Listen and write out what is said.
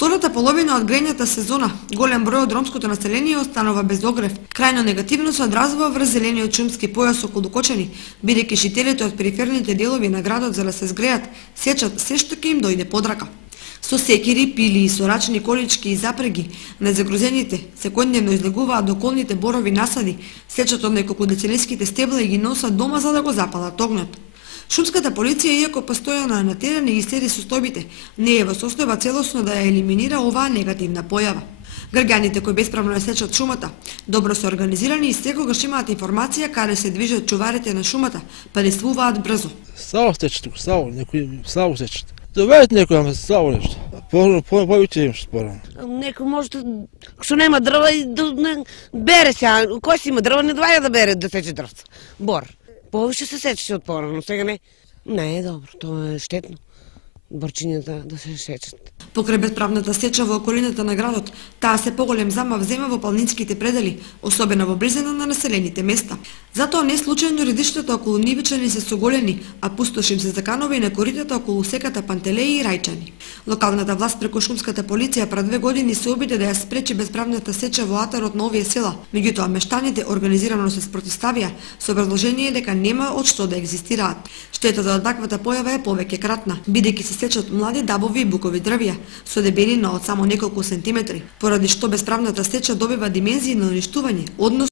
Втората половина од грејната сезона, голем број од ромското население останува без огрев. Крајно негативно се одразува врз зелениот шумски појас околу Кочани, бидејќи жителите од периферните делови на градот за да се згреат, сечат се што ќе им дојде под рака. Со секири, пили и со рачни колички и запреги на загрозените секојдневно излегуваат до околните борови насади, сечат од неколку децениските стебла и ги носат дома за да го запалат огнот. Шумската полиција, иако постојано на терен и ги следи состојбите, не е во состојба целосно да ја елиминира оваа негативна појава. Граѓаните кои бесправно ја сечат шумата, добро се организирани и секогаш имаат информација каде се движат чуварите на шумата, па действуваат брзо. Само сечат, само сечат. Доведете некој ама само нешто. Повеќе им спорам. Некој може што нема дрва и бере се, кој си има дрва не доаѓа да бере да сече дрвца. Бор. Повеќе се сече од порано, сега не. Не е добро, тоа е штетно. Борчињата да се сечат. Покрај бесправната сеча во околината на градот, таа се поголем замав зема во планинските предели, особено во близина на населените места. Затоа не случајно редиштата околу Нивичани се соголени, а пустоши им се заканува и на коритата околу секата Пантелеи и Рајчани. Локалната власт преку шумската полиција пред 2 години се обиде да ја спречи бесправната сеча во атарот на овие села, меѓутоа мештаните организирано се спротивставија со образложение дека нема од што да екзистираат. Штетата од таквата појава е повеќе кратна, бидејќи се сечат млади дабови и букови дрвја со дебелина од само неколку сантиметри, поради што бесправната сеча добива димензии на уништување, односно